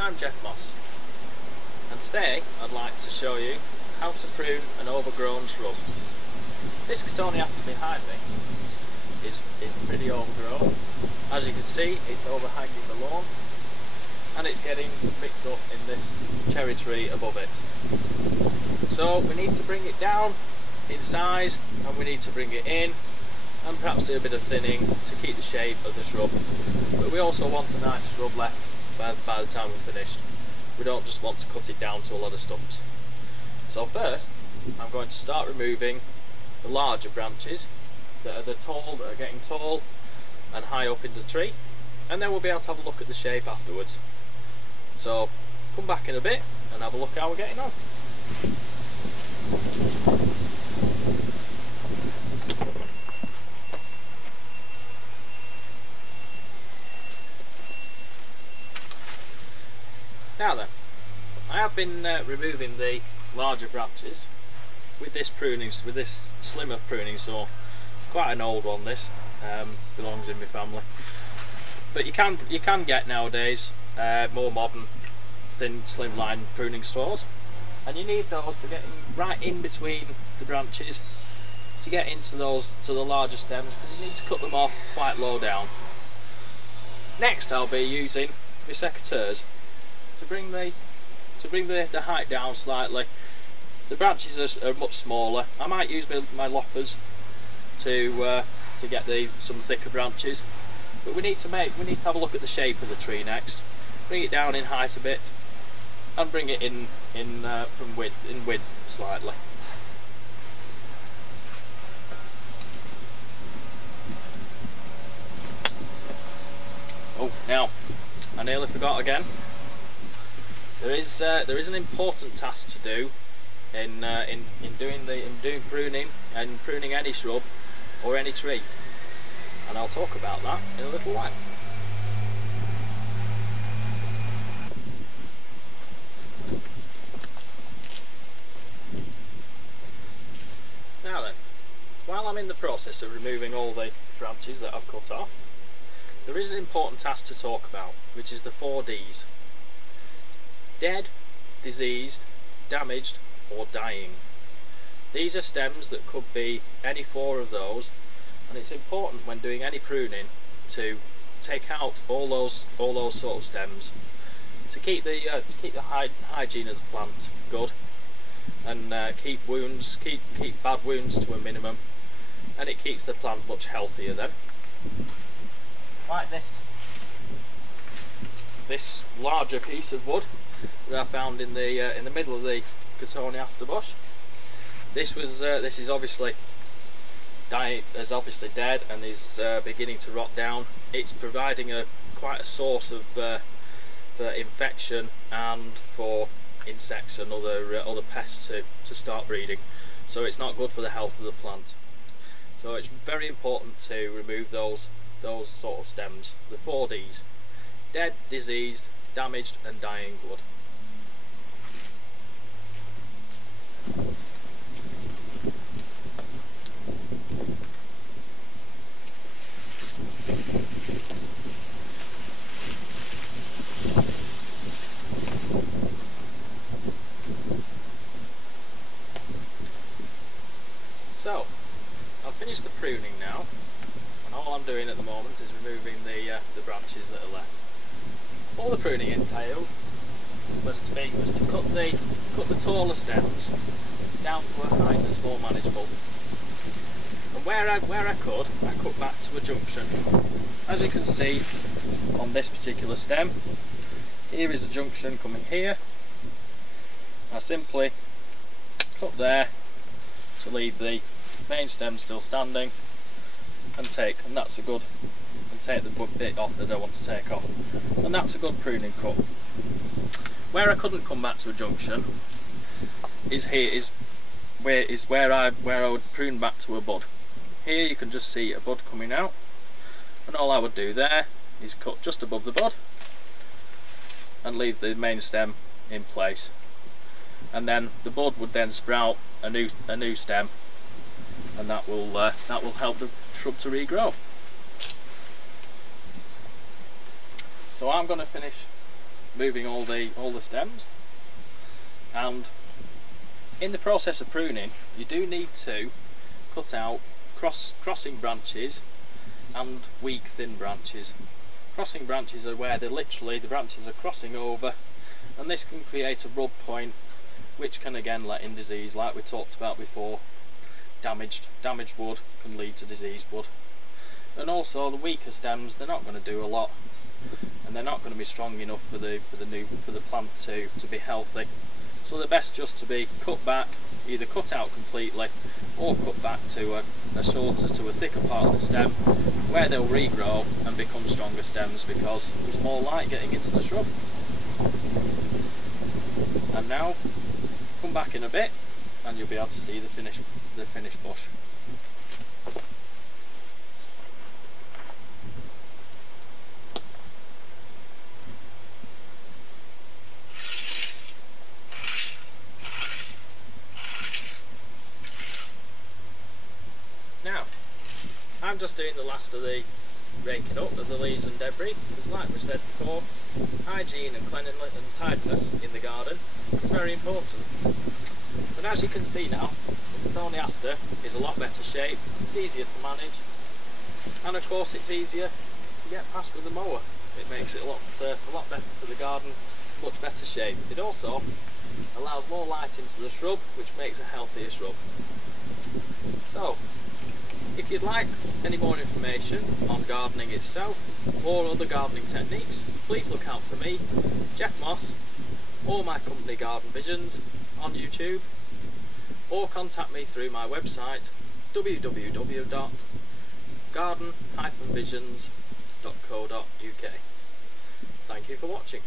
I'm Geoff Moss, and today I'd like to show you how to prune an overgrown shrub. This Cotoneaster behind me is pretty overgrown. As you can see, it's overhanging the lawn and it's getting mixed up in this cherry tree above it. So we need to bring it down in size and we need to bring it in and perhaps do a bit of thinning to keep the shape of the shrub. But we also want a nice shrub left by the time we're finished. We don't just want to cut it down to a lot of stumps. So first I'm going to start removing the larger branches that are getting tall and high up in the tree, and then we'll be able to have a look at the shape afterwards. So come back in a bit and have a look how we're getting on. Now then, I have been removing the larger branches with this slimmer pruning saw. Quite an old one, this belongs in my family. But you can get nowadays more modern thin slimline pruning saws, and you need those to get right in between the branches to get into the larger stems, because you need to cut them off quite low down. Next I'll be using my secateurs to bring the height down slightly. The branches are much smaller. I might use my loppers to get some thicker branches, but we need to have a look at the shape of the tree next. Bring it down in height a bit and bring it in width slightly. Oh, now I nearly forgot again. There is an important task to do in doing pruning and pruning any shrub or any tree, and I'll talk about that in a little while. Now then, while I'm in the process of removing all the branches that I've cut off, there is an important task to talk about, which is the 4 Ds. Dead, diseased, damaged or dying. These are stems that could be any 4 of those, and it's important when doing any pruning to take out all those sort of stems to keep the hygiene of the plant good, and keep bad wounds to a minimum, and it keeps the plant much healthier then. Like this larger piece of wood that I found in the middle of the Cotoneaster bush. This is obviously dead and is beginning to rot down. It's providing quite a source of for infection and for insects and other pests to start breeding. So it's not good for the health of the plant. So it's very important to remove those sort of stems, the 4 Ds: dead, diseased, damaged and dying wood. So, I've finished the pruning now, and all I'm doing at the moment is removing the branches that are left. All the pruning entailed was to cut the taller stems down to a height that's more manageable. And where I could, I cut back to a junction. As you can see on this particular stem, here is a junction coming here. I simply cut there to leave the main stem still standing, and take the bit off that I want to take off, and that's a good pruning cut. Where I couldn't come back to a junction is where I would prune back to a bud. Here you can just see a bud coming out, and all I would do there is cut just above the bud and leave the main stem in place, and then the bud would then sprout a new stem, and that will help the shrub to regrow. So I'm going to finish moving all the stems. And in the process of pruning, you do need to cut out crossing branches and weak thin branches. Crossing branches are where the branches are crossing over, and this can create a rub point, which can again let in disease, like we talked about before. Damaged wood can lead to diseased wood. And also the weaker stems, they're not going to do a lot, and they're not going to be strong enough for the plant to be healthy. So they're best just to be cut back, either cut out completely or cut back to a shorter, to a thicker part of the stem, where they'll regrow and become stronger stems, because there's more light getting into the shrub. And now come back in a bit and you'll be able to see the finished bush. Now, I'm just doing the last of the raking up of the leaves and debris, because like we said before, hygiene and cleanliness and tidiness in the garden is very important. But as you can see now, the thorny aster is a lot better shape, it's easier to manage, and of course it's easier to get past with the mower. It makes it a lot better for the garden, much better shape. It also allows more light into the shrub, which makes a healthier shrub. So, if you'd like any more information on gardening itself or other gardening techniques, please look out for me, Geoff Moss, or my company Garden Visions on YouTube, or contact me through my website www.garden-visions.co.uk. Thank you for watching.